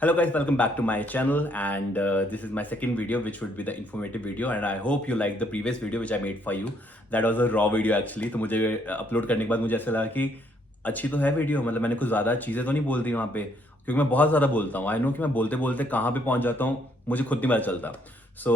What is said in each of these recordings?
Hello guys, welcome back to my channel and this is my second video which would be the informative video and I hope you like the previous video which I made for you. That was a raw video actually. तो मुझे अपलोड करने के बाद मुझे ऐसा लगा कि अच्छी तो है वीडियो, मतलब मैंने कुछ ज़्यादा चीज़ें तो नहीं बोल दी वहाँ पे, क्योंकि मैं बहुत ज़्यादा बोलता हूँ. आई नो कि मैं बोलते बोलते कहाँ पे पहुँच जाता हूँ मुझे खुद नहीं पता चलता. So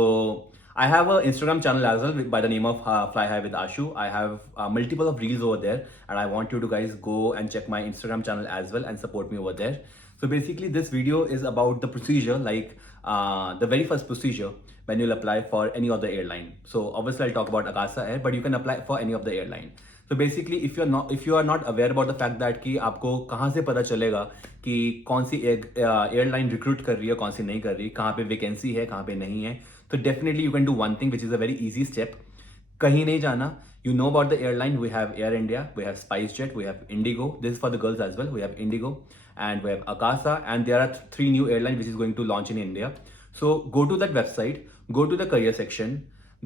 I have an Instagram channel as well by the name of Fly High with Ashu. I have multiple of reels over there and I want you to guys go and check my Instagram channel as well and support me over there. So basically this video is about the procedure, like the very first procedure when you'll apply for any of the airline. So obviously I'll talk about Akasa Air, but you can apply for any of the airline. So basically if you are not aware about the fact that कि आपको कहाँ से पता चलेगा कि कौन सी airline recruit कर रही है, कौन सी नहीं कर रही, कहाँ पे वैकेंसी है, कहाँ पे नहीं है, तो definitely you can do one thing which is a very easy step. कहीं नहीं जाना. You know about the airline. We have Air India, we have SpiceJet, we have Indigo. This is for the girls as well. We have Indigo and we have Akasa, and there are three new airlines which is going to launch in India. So go to that website, go to the career section.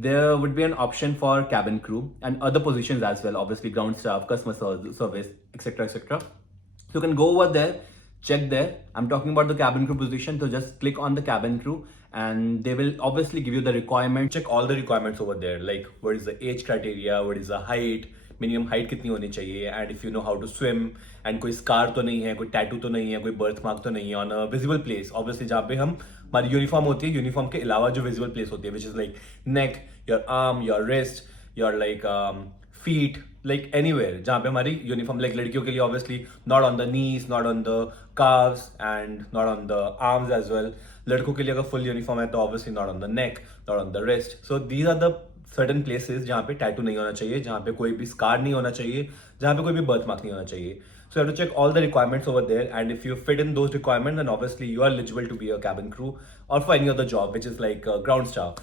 There would be an option for cabin crew and other positions as well, obviously ground staff, customer service, etc, etc. So you can go over there, check there. I'm talking about the cabin crew position, so just click on the cabin crew and they will obviously give you the requirement. Check all the requirements over there, like what is the age criteria, what is the height, minimum height कितनी होनी चाहिए, and if you know how to swim, and कोई scar तो नहीं है, कोई टैटू तो नहीं है, कोई बर्थ मार्क तो नहीं है on a visible place, obviously जहाँ पे हम हमारी यूनिफॉर्म होती है, यूनिफॉर्म के अलावा जो विजिबल प्लेस होती है which is like neck, your arm, your wrist, your like feet, like anywhere जहाँ पे हमारी यूनिफॉर्म, लाइक लड़कियों के लिए obviously not on the knees, not on the calves and not on the arms as well. लड़कों के लिए अगर फुल यूनिफॉर्म है तो obviously not on the neck, not on the wrist. So these are the certain places जहाँ पे टैटू नहीं होना चाहिए, जहाँ पे कोई भी स्कार नहीं होना चाहिए, जहाँ पे कोई भी बर्थ मार्क नहीं होना चाहिए. So you have to check all the requirements over there, and if you fit in those requirements, then obviously you are eligible to be a cabin crew or for any other job, which is like ground staff.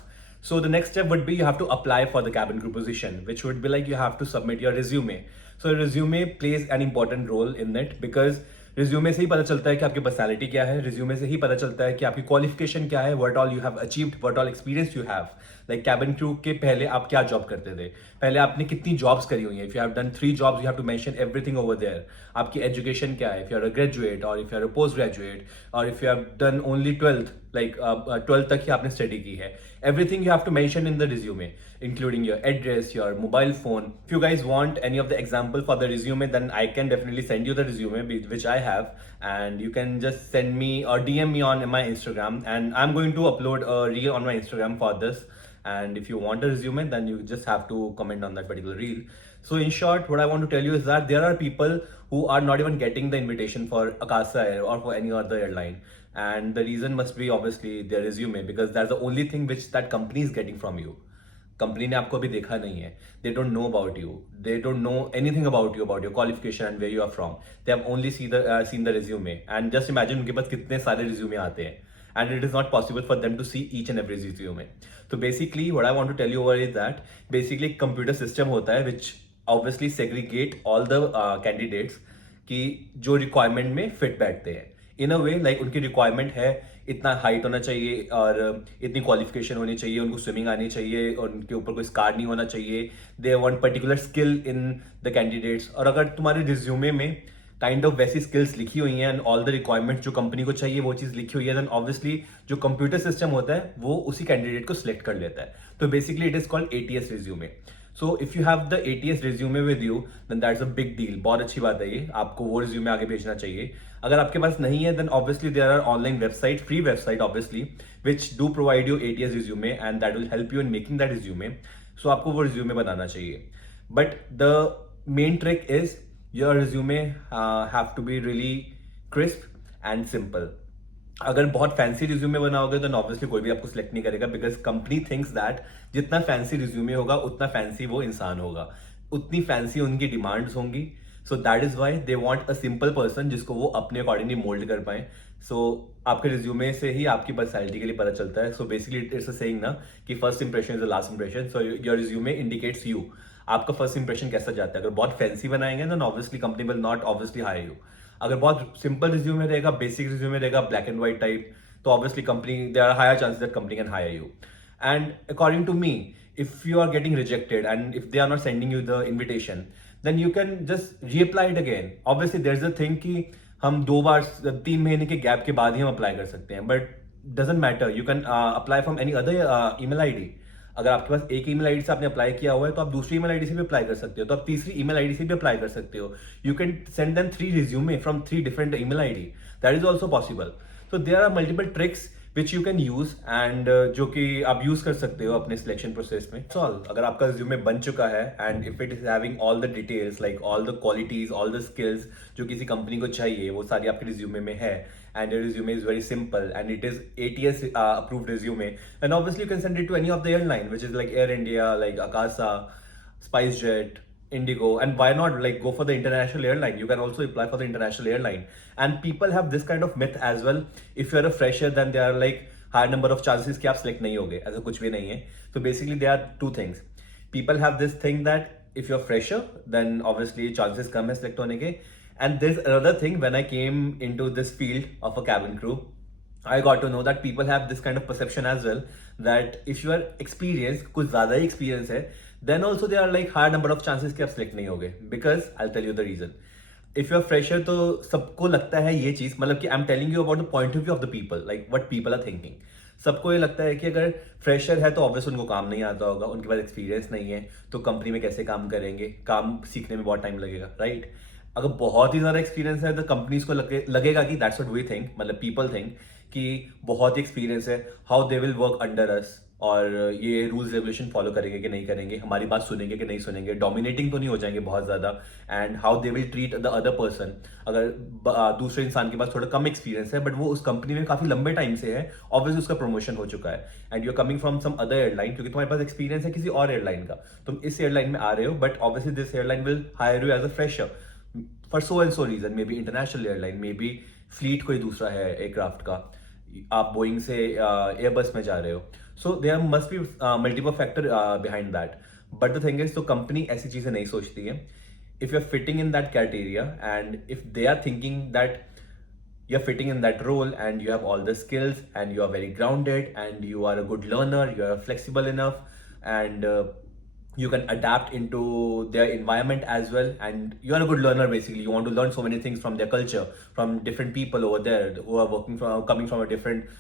So the next step would be you have to apply for the cabin crew position, which would be like you have to submit your resume. So resume plays an important role in it because resume से ही पता चलता है कि आपकी पर्सनालिटी क्या है, रिज्यूमे से ही पता चलता है कि आपकी क्वालिफिकेशन क्या है, what all you have achieved, what all experience you have. Like cabin crew के पहले आप क्या जॉब करते थे, पहले आपने कितनी जॉब्स करी हुई हैं. If you have done 3 jobs you have to mention everything over there. आपकी एजुकेशन क्या है, if you are a graduate और if you are a post graduate और if you have done only 12th, like 12th तक ही आपने स्टडी की है. Everything you have to mention in the resume, including your address, your mobile phone. If you guys want any of the example for the resume, then I can definitely send you the resume which I have, and you can just send me or DM me on my Instagram, and I'm going to upload a reel on my Instagram for this. And if you want a resume, then you just have to comment on that particular reel. So in short, what I want to tell you is that there are people who are not even getting the invitation for Akasa Air or for any other airline. And the reason must be obviously their resume, because that's the only thing which that company is getting from you. Company ने आपको अभी देखा नहीं है. They don't know about you, they don't know anything about you, about your qualification and where you are from. They have only seen the resume, and just imagine उनके पास कितने सारे रिज्यूमे आते हैं, and it is not possible for them to see each and every resume. So basically what I want to tell you over is that basically computer system होता है which obviously segregate all the candidates कि जो requirement में fit बैठते हैं. इन अ वे लाइक उनकी रिक्वायरमेंट है इतना हाइट होना चाहिए और इतनी क्वालिफिकेशन होनी चाहिए, उनको स्विमिंग आनी चाहिए और उनके ऊपर कोई स्कार नहीं होना चाहिए. They want particular skill in the candidates. और अगर तुम्हारे रिज्यूमे में काइंड ऑफ वैसी स्किल्स लिखी हुई हैं एंड ऑल द रिक्वायरमेंट्स जो कंपनी को चाहिए वो चीज़ लिखी हुई है, देन ऑब्वियसली जो कंप्यूटर सिस्टम होता है वो उसी कैंडिडेट को सिलेक्ट कर लेता है. तो basically it is called ATS resume. So if you have the ATS resume with you then that's a big deal. बहुत अच्छी बात है ये, आपको वो रिज्यूमे आगे भेजना चाहिए. अगर आपके पास नहीं है then obviously there are online website, free website obviously, which do provide you ATS resume and that will help you in making that resume. So आपको वो रिज्यूमे बनाना चाहिए. But the main trick is your resume have to be really crisp and simple. अगर बहुत fancy resume बनाओगे तो ऑब्वियसली कोई भी आपको सिलेक्ट नहीं करेगा, बिकॉज कंपनी थिंक्स दैट जितना फैंसी रिज्यूमे होगा उतना फैंसी वो इंसान होगा, उतनी फैंसी उनकी डिमांड्स होंगी. So that is why they want a simple person जिसको वो अपने अकॉर्डिंगली मोल्ड कर पाए. सो आपके रिज्यूमे से ही आपकी पर्सनैलिटी के लिए पता चलता है. So basically it's a saying ना कि first impression is the last impression. So your resume indicates you. आपका फर्स्ट इंप्रेशन कैसा जाता है. अगर बहुत फैंसी बनाएंगे तो obviously company will not obviously hire you. अगर बहुत सिंपल रिज्यूमे रहेगा, बेसिक रिज्यूमे रहेगा, ब्लैक एंड व्हाइट टाइप, तो obviously company, there are higher chances that company can hire you. And according to me, if you are getting rejected and if they are not sending you the invitation, then you can just reapply it again. Obviously there's a thing कि हम 2 बार 3 महीने के गैप के बाद ही हम अप्लाई कर सकते हैं, but doesn't matter, you can apply from any other email ID. अगर आपके पास एक ईमेल आईडी से आपने अप्लाई किया हुआ है तो आप दूसरी ईमेल आईडी से भी अप्लाई कर सकते हो, तो आप तीसरी ईमेल आईडी से भी अप्लाई कर सकते हो। You can send them 3 resume from 3 different email ID, that is also possible. So there are multiple tricks which you can use and जो कि आप यूज कर सकते हो अपने सिलेक्शन प्रोसेस में। सॉल अगर आपका रिज्यूमे बन चुका है and if it is having all the details like all the qualities all the skills जो किसी कंपनी को चाहिए वो सारी आपके रिज्यूमे में है, and your resume is very simple and it is ATS approved resume, and obviously you can send it to any of the airline which is like Air India, like Akasa, SpiceJet, Indigo, and why not like go for the international airline? You can also apply for the international airline, and people have this kind of myth as well. If you're a fresher then there are like higher number of chances कि आप select नहीं होगे, ऐसा कुछ भी नहीं है। So basically there are two things. People have this thing that if you're fresher then obviously chances कम है select होने के, and there's another thing, when I came into this field of a cabin crew, I got to know that people have this kind of perception as well that if you are experienced, कुछ ज़्यादा ही experience है, then also there are like higher number of chances कि आप select नहीं होगे, because I'll tell you the reason. If you're fresher तो सबको लगता है ये चीज़, मतलब कि I'm telling you about the point of view of the people, like what people are thinking. सबको ये लगता है कि अगर फ्रेशर है तो ऑब्वियस उनको काम नहीं आता होगा, उनके पास एक्सपीरियंस नहीं है, तो कंपनी में कैसे काम करेंगे, काम सीखने में बहुत टाइम लगेगा, राइट? अगर बहुत ही ज़्यादा एक्सपीरियंस है तो कंपनीज को लगेगा कि दैट्स व्हाट वी थिंक, मतलब पीपल थिंक कि बहुत ही एक्सपीरियंस है, how they will work under us, और ये रूल्स रेगुलेशन फॉलो करेंगे कि नहीं करेंगे, हमारी बात सुनेंगे कि नहीं सुनेंगे, डोमिनेटिंग तो नहीं हो जाएंगे बहुत ज़्यादा, and how they will treat the other person. अगर दूसरे इंसान के पास थोड़ा कम एक्सपीरियंस है बट वो उस कंपनी में काफ़ी लंबे टाइम से है, ऑब्वियसली उसका प्रमोशन हो चुका है, and you are coming from some other airline, क्योंकि तुम्हारे पास एक्सपीरियंस है किसी और एयरलाइन का, तुम इस एयरलाइन में आ रहे हो, but obviously this airline will hire you as a fresher for so and so reason, may be international airline, may be fleet कोई दूसरा है एयरक्राफ्ट का, आप बोइंग से एयरबस में जा रहे हो, so there must be multiple factor behind that, but the thing is तो कंपनी ऐसी चीज़ें नहीं सोचती है। If you are fitting in that criteria and if they are thinking that you are fitting in that role and you have all the skills and you are very grounded and you are a good learner, you are flexible enough, and you can adapt into their environment as well, and you are a good learner. Basically you want to learn so many things from their culture, from different people over there who are coming from a different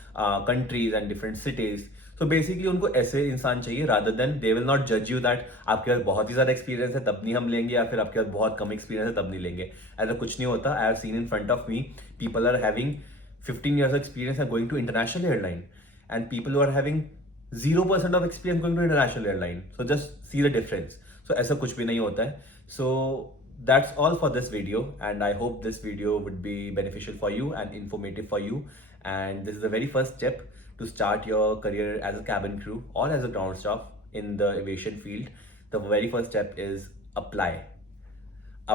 countries and different cities. So basically उनको ऐसे इंसान चाहिए, rather than they will not judge you that आपके पास बहुत ही ज़्यादा एक्सपीरियंस है तब नहीं हम लेंगे, या फिर आपके पास बहुत कम एक्सपीरियंस है तब नहीं लेंगे। ऐसा कुछ नहीं होता। I have seen in front of me people are having 15 years of experience and going to international airline, and people who are having 0% of experience going to international airline. So just see the difference. So ऐसा कुछ भी नहीं होता है। So that's all for this video, and I hope this video would be beneficial for you and informative for you. And this is the very first step to start your career as a cabin crew or as a ground staff in the aviation field. The very first step is apply.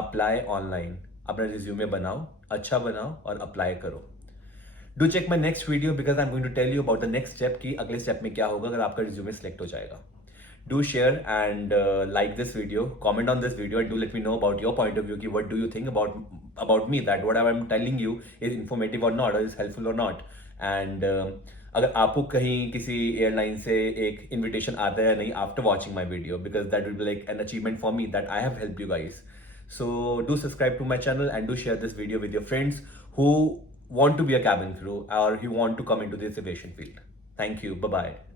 Apply online. अपना रिज्यूमे बनाओ, अच्छा बनाओ और अप्लाई करो। Do check my next video because I'm going to tell you about the next step कि अगले स्टेप में क्या होगा अगर आपका रिज्यूमे सिलेक्ट हो जाएगा। Do share and like this video, comment on this video, and do let me know about your point of view कि what do you think about me, that whatever I'm telling you is informative or not, or is helpful or not. And अगर आपको कहीं किसी एयरलाइन से एक इन्विटेशन आता है नहीं after watching my video, because that will be like an achievement for me that I have help you guys. So do subscribe to my channel and do share this video with your friends who want to be a cabin crew or who want to come into this aviation field. Thank you. Bye-bye.